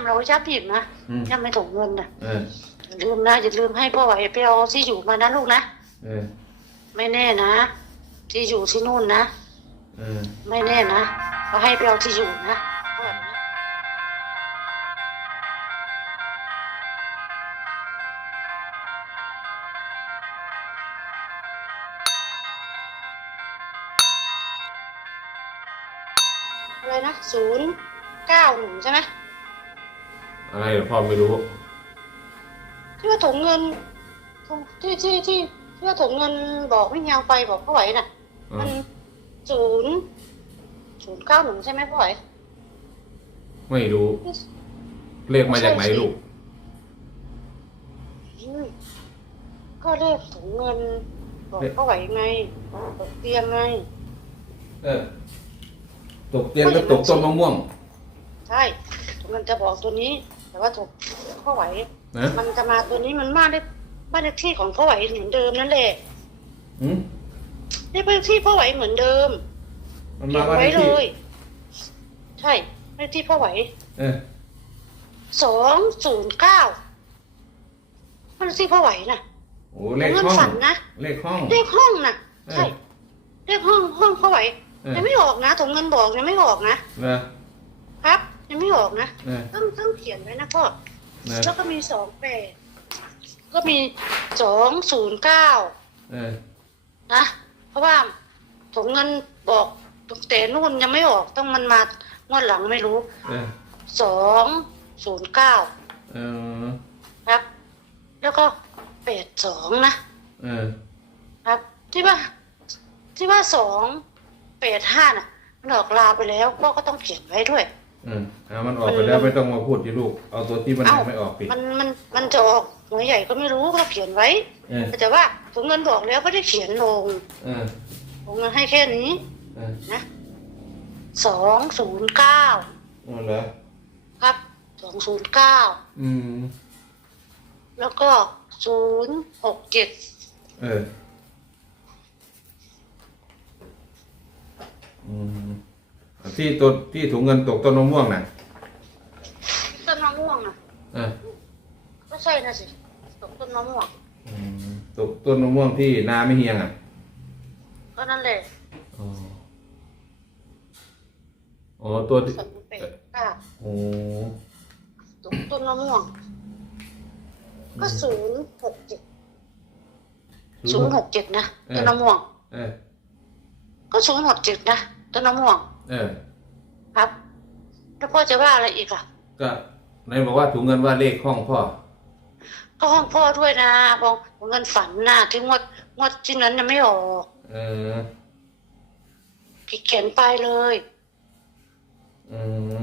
ำเราก็ยับผิดนะอืมย่ำไม่ถงเงินนะเออ อย่าลืมนะอย่าลืมให้พ่อไหวไปเอาที่อยู่มานะลูกนะเออ ไม่แน่นะ ที่อยู่ที่นู่นนะ เออ ไม่แน่นะก็ให้ไปเอาที่อยู่นะพ่อไหวนะ อะไรนะศูนย์เก้าหนึ่งใช่ไหม อะไรเหรอพ่อไม่รู้ที่ว่าถุงเงินถุงที่ที่ที่ที่ว่าถุงเงินบอกไม่ยาวไปบอกพ่อไหวน่ะ อ่ามันศูนย์ศูนย์เก้าหนึ่งใช่ไหมพ่อไหวไม่รู้ เลขมาจากไหนลูก อืมก็เลขถุงเงิน บอกพ่อไหวไงบอกเตียงไง เออ ตกเตียนก็ตกต้นมะม่วง ใช่ถุงเงินจะบอกตัวนี้ แต่ว่าถูกพ่อไหว นะมันจะมาตัวนี้มันมาได้บ้านเลขที่ของพ่อไหวเหมือนเดิมนั่นแหละอืมเลขบ้านเลขที่พ่อไหวเหมือนเดิมมันเขีมายนว่าไว้ที่เลยใช่เลขที่พ่อไหวเออสองศูนย์เก้าบ้านเลขที่พ่อไหวน่ะโอ้เลขเงินห้อง ฝันนะเลขห้อง เลขห้องน่ะเออ ใช่เลขห้องห้องพ่อไหวเออยังไม่ออกนะถุงเงินบอกยังไม่ออกนะ นะ ครับ ยังไม่ออกนะเออ ต้องต้องเขียนไว้นะพ่อนะ แล้วก็มีสองแปดก็มีสองศูนย์เก้าเออนะเพราะว่าถุงเงินบอกแต่นู่นยังไม่ออกต้องมันมางวดหลังไม่รู้เออสองศูนย์เก้าเออครับ แล้วก็แปดสองนะ เออครับที่ว่าที่ว่าสองแปดห้าน่ะมันออกลาไปแล้วพ่อก็ต้องเขียนไว้ด้วย เอออ่ามันออกไปแล้วไม่ต้องมาพูดที่ลูก เอาตัวที่มันเอ้ายังไม่ออกปิด มันมันมันจะออกหน่วยใหญ่ก็ไม่รู้ก็เขียนไว้ เออแต่ว่าถุงเงินบอกแล้วไม่ได้เขียนลง เออถุงเงินให้แค่นี้เออนะสองศูนย์เก้าอ๋อเหรอครับสองศูนย์เก้าอืม แล้วก็ศูนย์หกเจ็ดเออ อืม ที่ตัวที่ถุงเงินตกต้นมะม่วงน่ะต้นมะม่วงน่ะเออก็ใช่นะสิตกต้นมะม่วงอืมตกต้นมะม่วงที่นาไม่เฮียงอะก็นั่นแหละอ๋ออ๋อตัวที่สองแปดเก้าโอ้ตกต้นมะม่วง ก็ศูนย์หกเจ็ดศูนย์หกเจ็ดนะต้นมะม่วง เออก็ศูนย์หกเจ็ดนะต้นมะม่วง เออ ครับแล้วพ่อจะว่าอะไรอีกอะ ก็ไหนบอกว่าถุงเงินว่าเลขห้องพ่อ ก็ห้องพ่อด้วยนะบอกเงินฝันนะที่งวดงวดที่นั้นยังไม่ออกเออพี่เขียนไปเลยอืม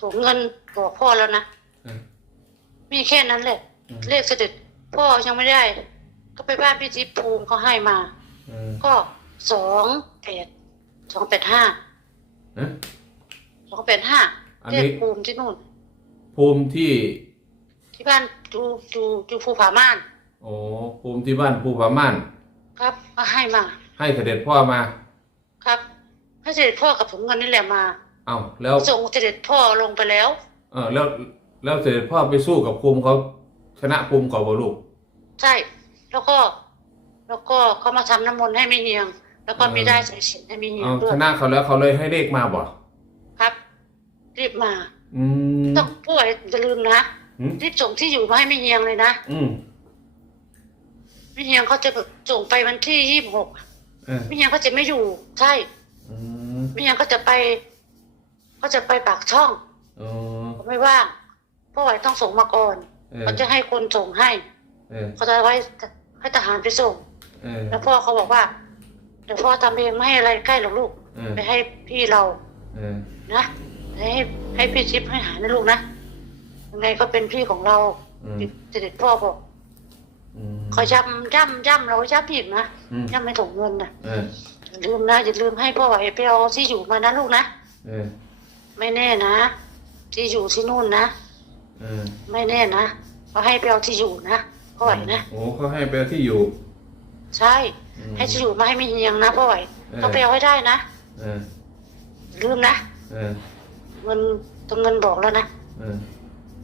ถูกเงินบอกพ่อแล้วนะเออมีแค่นั้นแหละ อืม เลขเสด็จพ่อยังไม่ได้ ก็ไปบ้านพี่จิ๊บภูมิเขาให้มาเออก็สองแปดสองแปดห้า ฮะสองแปดห้าอันเลนี้ขภูมิที่นู่น ภูมิที่ที่บ้านจูจูจูภูผาม่านโอ้ภูมิที่บ้านภูผาม่าน ครับก็ให้มา ให้เสด็จพ่อมา ครับให้เสด็จพ่อกับถุงเงินนี่แหละมา เอ้าแล้วส่งเสด็จพ่อลงไปแล้ว เออแล้วแล้วเสด็จพ่อไปสู้กับภูมิเขาชนะภูมิก่อนบ่ลูกใช่ แล้วก็ แล้วก็เขามาทำน้ำมนต์ให้ไม่เฮียง แล้วก็เออมีได้สายสิญจนให้ไม่เฮียเอางด้วชยนะเขาแล้วเขาเลยให้เลขมาบ่ครับ รีบมา อืมต้องป่วยอย่าลืมนะอืมรีบส่งที่อยู่มาให้ไม่เฮียงเลยนะอืมไม่เฮียงเขาจะส่งไปวันที่ยี่สิบหกเออไม่เฮียงเขาจะไม่อยู่ใช่อืมไม่เฮียงเขาจะไปเขาจะไปปากช่องอ๋อเขาไม่ว่างพ่อไหวต้องส่งมาก่อนเออเขาจะให้คนส่งให้เออเขาจะไว้ให้ทหารไปส่งเออแล้วพ่อเขาบอกว่า เดี๋ยวพ่อทำเองไม่ให้อะไรใกล้หรอกลูก เออ ไปให้พี่เราเออ นะให้ให้พี่ชิปให้หานะลูกนะยังไงก็เป็นพี่ของเราอืม เสด็จพ่อบอกอืมเขาย้ำย้ำย้ำเราย้ำผิดนะอืม ย้ำไม่ถงเงินนะเออ อย่าลืมนะอย่าลืมให้พ่อไหวไปเอาที่อยู่มานะลูกนะเออ ไม่แน่นะ ที่อยู่ที่นู่นนะเออไม่แน่นะก็ให้ไปเอาที่อยู่นะพ่อไหวนะ โอ้เขาให้ไปเอาที่อยู่ ใช่อืม ให้ที่อยู่มาให้ไม่เฮียงนะพ่อไหวเออต้องไปเอาให้ได้นะเอออย่าลืมนะเออเงินตรงเงินบอกแล้วนะเออ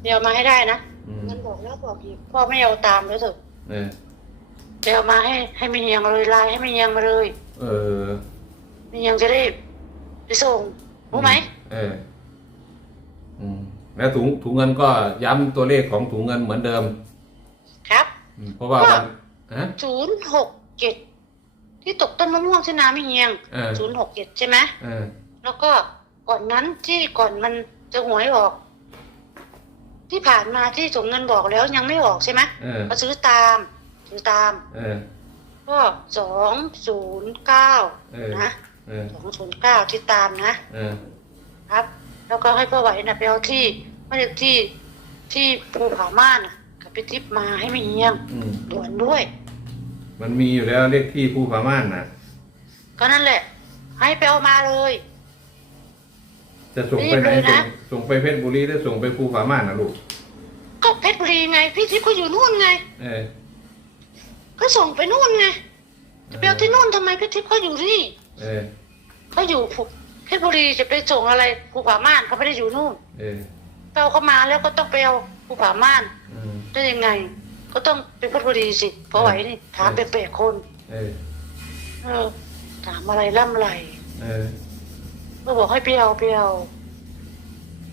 เดี๋ยวมาให้ได้นะอืมมันบอกแล้วบอกอีกพ่อไม่เอาตามแล้วเถอะเออเดี๋ยวมาให้ให้ไม่เฮียงเลยไลน์ให้ไม่เฮียงมาเลย เออไม่เฮียงจะได้ไปส่งรู้ไหมเอออืมแล้วถุงถุงเงินก็ย้ำตัวเลขของถุงเงินเหมือนเดิมครับอืมเพราะว่าวันฮะศูนย์หกเจ็ด ที่ตกต้นมะม่วงใช่น้ำไม่เฮียงเออศูนย์หกเจ็ดใช่ไหมเออแล้วก็ก่อนนั้นที่ก่อนมันจะหวยออก ที่ผ่านมาที่สมเงินบอกแล้วยังไม่ออกใช่ไหมเออก็ซื้อตามซื้อตาม เออก็สองศูนย์เก้าเออนะเออสองศูนย์เก้าที่ตามนะ เออครับ แล้วก็ให้พ่อไหวนะไปเอาที่ไม่ได้ที่ที่ภูผาม่านน่ะกับไปทิพย์มาให้ไม่เงียงอืมด่วนด้วย มันมีอยู่แล้วเลขที่ผู้พาม่านนะก็นั่นแหละ ให้ไปเอามาเลย จะส่งไปไหนรีบเลยส่นะ งส่งไปเพชรบุรีหรือส่งไปผู้พาม่านนะลูก ก็เพชรบุรีไง พี่ทิพย์ก็อยู่นู่นไง เออก็ส่งไปนู่นไงจะไปเอาที่นู่นทำไมพี่ทิพย์เขาอยู่นี่เออเขาอยู่ภูเพชรบุรีจะไปส่งอะไรภูผาม่านเขาไม่ได้อยู่นู่นเออไปเอาเขามาแล้วก็ต้องไปเอาภูผาม่านอืมได้ยังไง ก็ต้องไปเพชรบุรีสิเพราะไหวนี่ถามไปแปลกคน เออ เออ ถามอะไรล่ำไรเออก็บอกให้ไปเอาไปเอา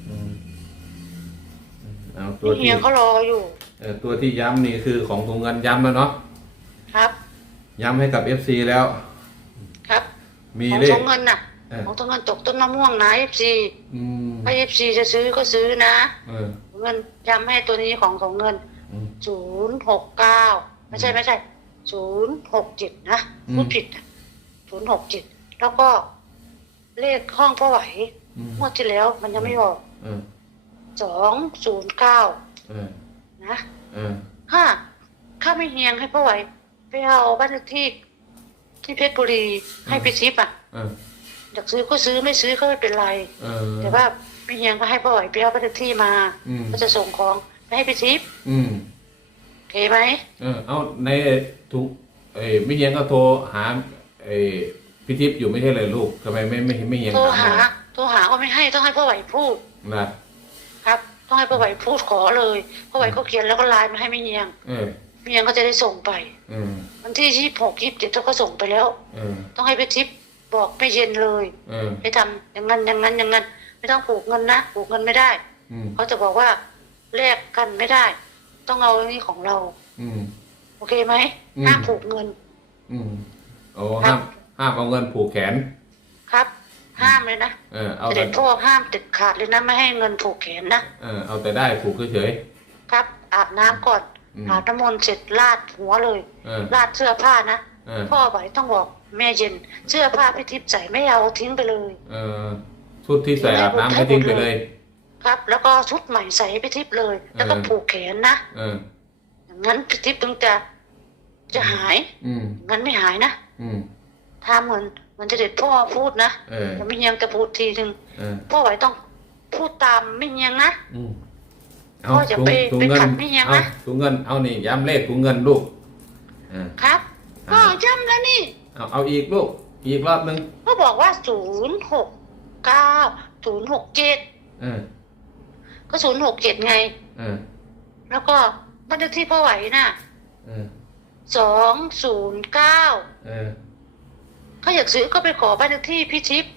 อืมเอาตัวพี่เฮีที่ยเขารออยู่ เออตัวที่ย้ำนี่คือของถุงเงินย้ำแล้วเนาะครับ ย้ำให้กับ FC แล้ว ครับมีของเลทข งเงินน่ะ เออ ของทงเงินตกต้นมะม่วงนะเอฟซีอืมถ้าเอฟซีจะซื้อก็ซื้อนะ เออ เงินย้ำให้ตัวนี้ของของเงินอืม ศูนย์หกเก้าไม่ใช่ไม่ใช่ศูนย์หกเจ็ดนะอืม พูดผิดศูนย์หกเจ็ดแล้วก็เลขห้องพ่อไหวอืมงวดที่แล้วมันยังไม่ออกเออสองศูนย์เก้าเออนะเออห้าข้าไม่เฮียงให้พ่อไหว ไปเอาบ้านเลขที่ ที่เพชรบุรีให้ไปซิปอะเอออยากซื้อก็ซื้อไม่ซื้อก็ไม่เป็นไร เออแต่ว่าไม่เฮียงก็ให้พ่อไหวไปเอาบ้านเลขที่มา อืมก็จะส่งของไปให้ไปซิปอืมโอ เคไหมเออเอาในถุงเอ้ยไม่เฮียงก็โทรหาเอ้ยพี่ทิพย์อยู่ไม่ใช่เลยลูกทำไมไม่ไม่ไม่เฮียงโทรถามหาเลยโทรหาก็ไม่ให้ต้องให้พ่อไหวพูดนะครับ ต้องให้พ่อไหวพูดขอเลยพ่อไหวก็เขียนแล้วก็ไลน์มาให้ไม่เฮียง เออไม่เฮียงก็จะได้ส่งไปเออวันที่ยี่หกยี่สิบเจ็ดเขาก็ส่งไปแล้วเออต้องให้ไปทิปบอกไม่เย็นเลยเออให้ทำอย่างนั้นอย่างนั้นอย่างนั้น ไม่ต้องผูกเงินนะผูกเงินไม่ได้ อืมเขาจะบอกว่าแลกกันไม่ได้ ต้องเอาอันนี้ของเรา อืม โอเคไหมอืม ห้ามผูกเงิน อืมโอ้ครัห้าบมห้ามเอาเงินผูกแขน ครับ ห้ามเลยนะเออ เอาเสแต่ด็จพ่อห้ามเด็ดขาดเลยนะไม่ให้เงินผูกแขนนะเออเอาแต่ได้ผูกเฉย ครับ อาบน้ำก่อนอืม อาบน้ำมนต์เสร็จลาดหัวเลย ๆเออลาดเสื้อผ้านะเออพ่อไหวต้องบอกแม่เย็น เสื้อผ้าพี่ทิพย์ใส่ไม่เอาทิ้งไปเลย เออชุดที่ใส่อาบน้ำให้ทิ้งไปเลย ครับ แล้วก็ชุดใหม่ใส่ให้พี่ทิพย์เลย แล้วก็เออผูกแขนนะเอออย่างนั้นพี่ทิพย์ถึงจะจะหายอืมงั้นไม่หายนะอืมถ้าเหมือนเหมันจะเด็ดพ่อพูดนะเออแต่ไม่เงียงจะพูดทีหนึ่งเออพ่อไหวต้องพูดตามไม่เงียงนะ อืมพ่ออย่าไปถุงไปเงิขันดไม่ยังเอานะ ถุงเงินเอานี่ย้ำเลขถุงเงินลูกเออครับก็อ่าย้ำแล้วนี่ เอาเอาอีกลูก อีกรอบหนึงก็บอกว่าศูนย์หกเก้าศูนย์หกเจ็ดเออ ก็ศูนย์หกเจ็ดไง เออแล้วก็บ้านเลขที่พ่อไหวน่ะเออสองศูนย์เก้าเออเขาอยากซื้อก็ไปขอบ้านเลขที่พี่ทิพย์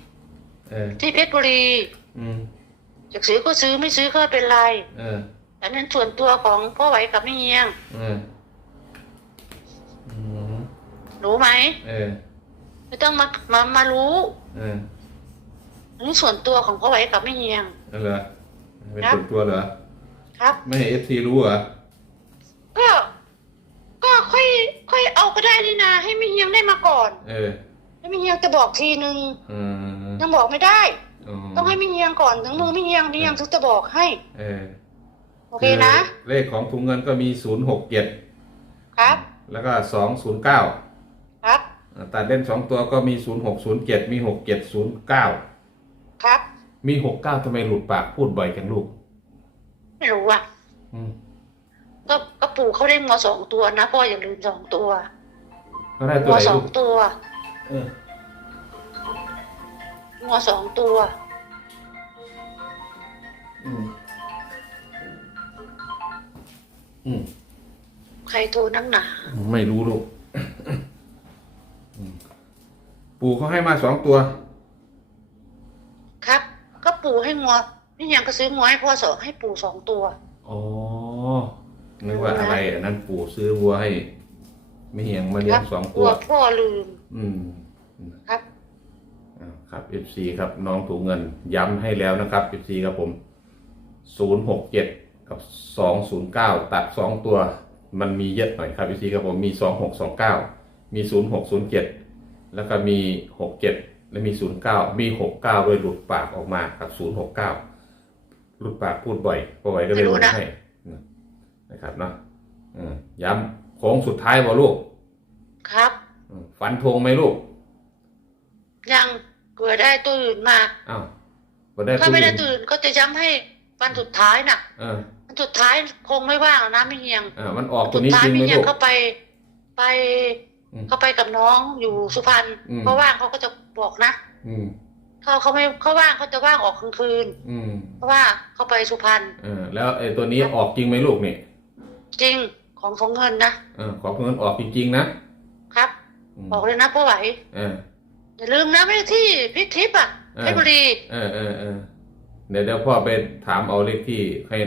เออที่เพชรบุรีอืมอยากซื้อก็ซื้อไม่ซื้อก็ไม่เป็นไรเอออันนั้นส่วนตัวของพ่อไหวกับไม่เงียงเอออืมรู้ไหมเออไม่ต้องมามามารู้เอออันนี้ส่วนตัวของพ่อไหวกับไม่เงียงนั่นเหรอ เป็นครับส่วนตัวเหรอ ครับ ไม่ให้เอฟซีรู้เหรอ ก็ ก็ค่อย ค่อยเอาก็ได้นี่นา ให้ไม่เฮียงได้มาก่อน เออ ให้ไม่เฮียงจะบอกทีนึงเออยังบอกไม่ได้อ๋อต้องให้ไม่เฮียงก่อน ถึงมือไม่เฮียงไม่เฮียงถึงจะบอกให้ เออโอเคนะอเลขของถุงเงินก็มีศูนย์หกเจ็ดครับ แล้วก็สองศูนย์เก้าครับ ตัดเล่นสองตัวก็มีศูนย์หกศูนย์เจ็ดมีหกเจ็ดศูนย์เก้าครับ มีหกเก้าทำไมหลุดปากพูดบ่อยกันลูก ไม่รู้อะ อืมก็ก็ปู่เขาได้งัวสองตัวนะพ่ออย่าลืมสองตัวก็ได้ตัวงัวไหนสอลูงกตัวเอองัวสองตัว อืมอืมใครโทรนักหนาไม่รู้ลูกอืมปู่เขาให้มาสองตัวครับก็ ปู่ให้งัวนี่ยังก็ซื้องัวให้พ่อสองให้ปู่สองตัว อ๋อนึกว่าอะไรอันนั้นปู่ซื้อวัวให้ไม่เหียงมาเลี้ยงสองกตัลัววพ่อลืม อืมครับอ่าครับ FC ครับน้องถูกเงิน ย้ำให้แล้วนะครับ FC ครับผม067กับ209ตัด2ตัว มันมีเยอะหน่อยครับ FC ครับผมมี2629มี0607แล้วก็มี67 และมี 09 มี 69ด้วยหลุดปากออกมาครับ 069 หลุดปากพูดบ่อยพอไหวก็เลยลงให้นะครับเนาะอืมย้ำโค้งสุดท้ายบ่ลูก ครับอืมฟันธงไหมลูก ยังเผื่อได้ตัวอื่นมาอ้าวบ่ได้ถ้าตัวไม่ได้อื่นตัวอื่นก็จะย้ำให้วันสุดท้ายน่ะเออวันสุดท้ายคงไม่ว่างแล้วนะไม่เฮียงอ่ามันออกตัสุวดนี้ท้ายจริงไหมไม่เฮียลูงกเขาไปไปอืม เขาไปกับน้องอยู่สุพรรณอืมเขาว่างเขาก็จะบอกนะอืมเขาเขาไม่เขาว่างเขาจะว่างออกกลางคืนอืมเพราะว่าเขาไปสุพรรณเออแล้วไอ้ตัวนี้ออกจริงไหมลูกนี่จริงของของเงินนะเออขอเงินออกจริงๆนะ ครับอืมบอกเลยนะพ่อไหวเอออย่าลืมนะไม่ได้ที่พิทิพย์อะเออเพชรบุรีเออเออเออเดี๋ยวเดี๋ยวพ่อไปถามเอาเลขที่ให้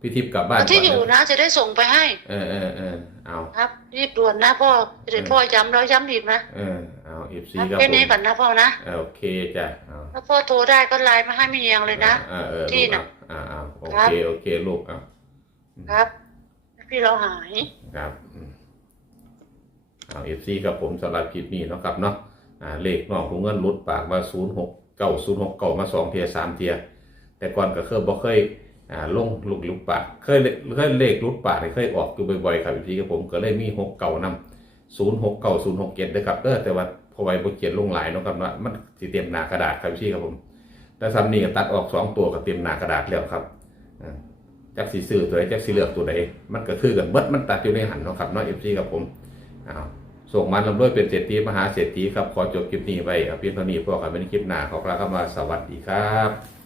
พี่ทิพย์กลับบ้านเอาที่อยู่ก่นนะจะได้ส่งไปให้ เออเออเออเอาครับ รีบด่วนนะพ่อจะได้พ่อย้ำแล้วย้ำอีกนะเออเอาเอฟซีครับครับแค่ผมนี้ก่อนนะพ่อนะเออโอเคจ้ะเอาถ้าพ่อโทรได้ก็ไลน์มาให้ไม่เฮียงเลยนะเออเออที่ลูกน่ะเอาอ่าเอาโอครับเคโอเคลูกเอาครับ พี่เราหายครับอืมเอาเอฟซีกับผมสำหรับคลิปนี้เนาะครับเนาะอ่าเลขน้องถุงเงินหลุดปากมาศูนย์หกเก้าศูนย์หกเก้ามาสองเทียสามเทียแต่ก่อนก็เคยบ่เคย อ่าลงลูกลุดปากเคยเคยเลขลุดปากเคยออกอยู่บ่อยๆครับเอฟซีกับผมก็เลยมีหกเก่านำศูนย์หกเก้าศูนย์หกเจ็ดนะครับเออแต่ว่าพอไว้บ่เขียนลงหลายเนาะครับว่ามันสิเต็มหนากระดาษครับเอฟซีครับผมแต่ซ้ำนี่ก็ตัดออกสองตัวก็เต็มหนากระดาษแล้วครับจักสีซื้อตัวใดจักสีเลือกตัวใดมันก็คือกันเบิดมันตัดอยู่ในหันเนาะครับเนาะเอฟซีกับผมอ้าวส่งมันลำด้วยเป็นเศรษฐีมหาเศรษฐีครับขอจบคลิปนี้ไว้เอาเพียงเท่านี้พอกันเป็นคลิปหน้าขอกล่าวคำว่าสวัสดีครับ